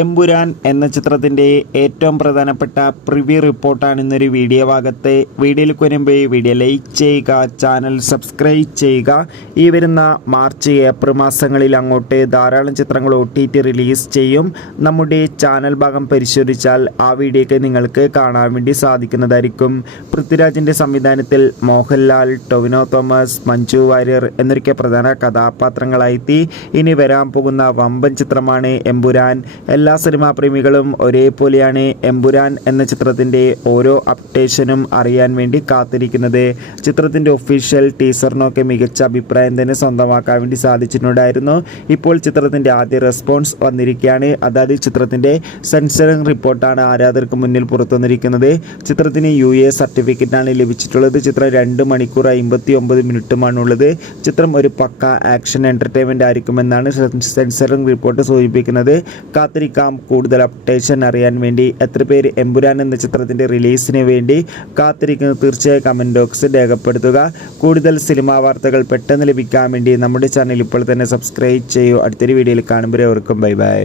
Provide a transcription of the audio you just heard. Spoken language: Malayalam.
എമ്പുരാൻ എന്ന ചിത്രത്തിൻ്റെ ഏറ്റവും പ്രധാനപ്പെട്ട പ്രിവ്യൂ റിപ്പോർട്ടാണ് ഇന്നൊരു വീഡിയോ ഭാഗത്ത്. വീഡിയോയിൽ വരുമ്പോൾ വീഡിയോ ലൈക്ക് ചെയ്യുക, ചാനൽ സബ്സ്ക്രൈബ് ചെയ്യുക. ഈ വരുന്ന മാർച്ച് ഏപ്രിൽ മാസങ്ങളിൽ അങ്ങോട്ട് ധാരാളം ചിത്രങ്ങൾ OTT റിലീസ് ചെയ്യും. നമ്മുടെ ചാനൽ ഭാഗം പരിശോധിച്ചാൽ ആ വീഡിയോയ്ക്ക് നിങ്ങൾക്ക് കാണാൻ വേണ്ടി സാധിക്കുന്നതായിരിക്കും. പൃഥ്വിരാജിൻ്റെ സംവിധാനത്തിൽ മോഹൻലാൽ, ടൊവിനോ തോമസ്, മഞ്ജു വാര്യർ എന്നൊക്കെ പ്രധാന കഥാപാത്രങ്ങളായി ഇനി വരാൻ പോകുന്ന വമ്പൻ ചിത്രമാണ് എമ്പുരാൻ. എല്ലാ സിനിമാ പ്രേമികളും ഒരേപോലെയാണ് എമ്പുരാൻ എന്ന ചിത്രത്തിൻ്റെ ഓരോ അപ്ഡേഷനും അറിയാൻ വേണ്ടി കാത്തിരിക്കുന്നത്. ചിത്രത്തിൻ്റെ ഒഫീഷ്യൽ ടീസറിനൊക്കെ മികച്ച അഭിപ്രായം തന്നെ സ്വന്തമാക്കാൻ വേണ്ടി സാധിച്ചിട്ടുണ്ടായിരുന്നു. ഇപ്പോൾ ചിത്രത്തിൻ്റെ ആദ്യ റെസ്പോൺസ് വന്നിരിക്കുകയാണ്. അതായത് ചിത്രത്തിൻ്റെ സെൻസറിംഗ് റിപ്പോർട്ടാണ് ആരാധകർക്ക് മുന്നിൽ പുറത്തുവന്നിരിക്കുന്നത്. ചിത്രത്തിന് UA സർട്ടിഫിക്കറ്റാണ് ലഭിച്ചിട്ടുള്ളത്. ചിത്രം 2 മണിക്കൂർ 59 മിനിറ്റുമാണുള്ളത്. ചിത്രം ഒരു പക്ക ആക്ഷൻ എൻ്റർടൈൻമെൻ്റ് ആയിരിക്കുമെന്നാണ് സെൻസറിംഗ് റിപ്പോർട്ട് സൂചിപ്പിക്കുന്നത്. കാത്തിരിക്കാം കൂടുതൽ അപ്ഡേഷൻ അറിയാൻ വേണ്ടി. എത്ര പേര് എമ്പുരാൻ എന്ന ചിത്രത്തിൻ്റെ റിലീസിന് വേണ്ടി കാത്തിരിക്കുന്നത് തീർച്ചയായും കമൻറ്റ് ബോക്സിൽ രേഖപ്പെടുത്തുക. കൂടുതൽ സിനിമാ വാർത്തകൾ പെട്ടെന്ന് ലഭിക്കാൻ വേണ്ടി നമ്മുടെ ചാനൽ ഇപ്പോൾ തന്നെ സബ്സ്ക്രൈബ് ചെയ്യൂ. അടുത്തൊരു വീഡിയോയിൽ കാണുമ്പോൾ അവർക്കും ബൈ ബൈ.